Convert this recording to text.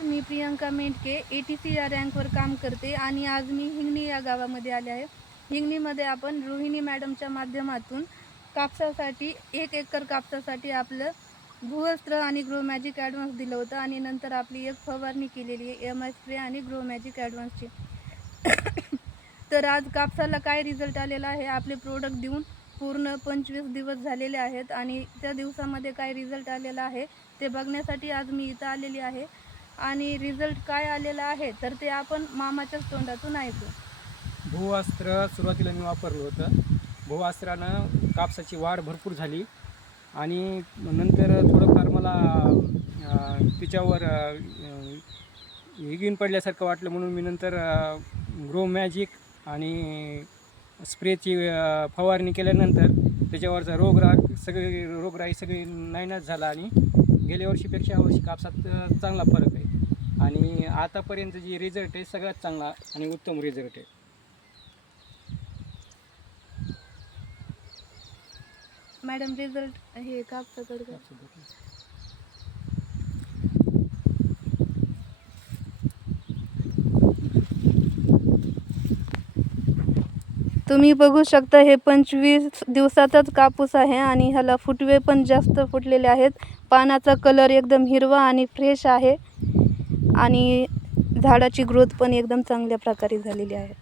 मी Priyanka मेंढके ATC या रँकवर काम करते आणि आज मी हिंगणी या गावामध्ये आले आहे. हिंगणीमध्ये आपण रोहिणी मॅडमच्या माध्यमातून कापसासाठी 1 एकर कापसासाठी आपलं भूवस्त्र आणि ग्रो मॅजिक ॲडव्हान्स दिलं होतं आणि नंतर आपली एक फवारणी केलेली आहे MI स्प्रे आणि ग्रो मॅजिक ॲडव्हान्सची. तर आज कापसाला काय रिझल्ट आलेला आहे, आपले प्रोडक्ट देऊन पूर्ण 25 दिवस झालेले आहेत आणि त्या दिवसामध्ये काय रिझल्ट आलेला आहे ते बघण्यासाठी आज मी इथं आलेली आहे. आणि रिझल्ट काय आलेला आहे तर ते आपण मामाच्याच तोंडातून ऐकू. भूवस्त्र सुरुवातीला मी वापरलं होतं. भूवस्त्रानं कापसाची वाढ भरपूर झाली आणि नंतर थोडंफार मला तिच्यावर हिगीन पडल्यासारखं वाटलं, म्हणून मी नंतर ग्रो मॅजिक आणि स्प्रेची फवारणी केल्यानंतर त्याच्यावरचा रोगराई सगळी नायनाट झाला आणि गेल्या वर्षीपेक्षा यावर्षी कापसात चांगला फरक आहे आणि आतापर्यंत जी रिझल्ट आहे सगळ्यात चांगला आणि उत्तम रिझल्ट आहे. मॅडम रिझल्ट हे कापसाकडे तुम्ही बघू शकता, हे 25 दिवसाचाच कापूस आहे आणि ह्याला फुटवे पण जास्त फुटलेले आहेत. पानाचा कलर एकदम हिरवा आणि फ्रेश आहे आणि झाडाची ग्रोथ पण एकदम चांगल्या प्रकारे झालेली आहे.